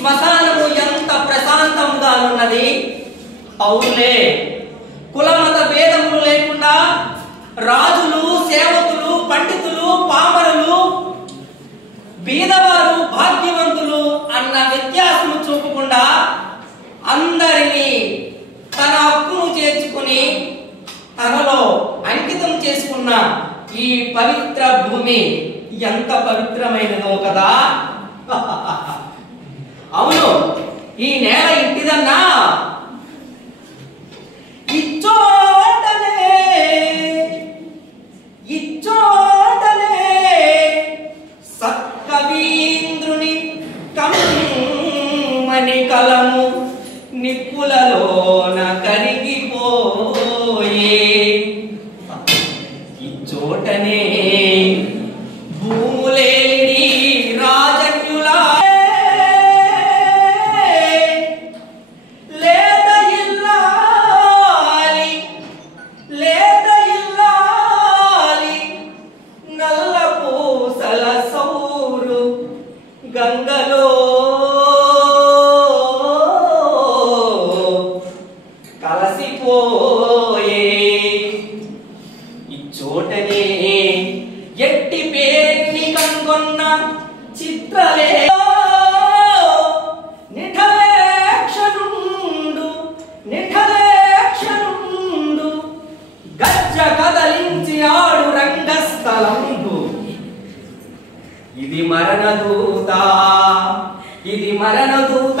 శ్మశానము ఎంత ప్రశాంతంగా ఉన్నది. అవునులే, కులమత భేదములు లేకుండా రాజులు, సేవకులు, పండితులు, పామరులు, బీదవారు, భాగ్యవంతులు అన్న వ్యత్యాసము చూపకుండా అందరినీ తన హక్కును చేర్చుకుని తనలో అంకితం చేసుకున్న ఈ పవిత్ర భూమి ఎంత పవిత్రమైనదో కదా. అవును, ఈ నేల ఇంటిదన్నా ఇచ్చోటనే సత్కవీంద్రుని కమ్మని కలము నిప్పులలోన కరిగిపోయే. ఇచ్చోటనే భూములేని రాజన్యులా గంగలో కలసిపోయే. ఇచ్చోటనే ఎట్టి పేరుని కనుగొన్న చిత్రలే నిఠలేక్షనుండు గజ్జ కదలించి ఆడు రంగస్థలంబు. ఇది మరణదూత, ఇది మరణదూత.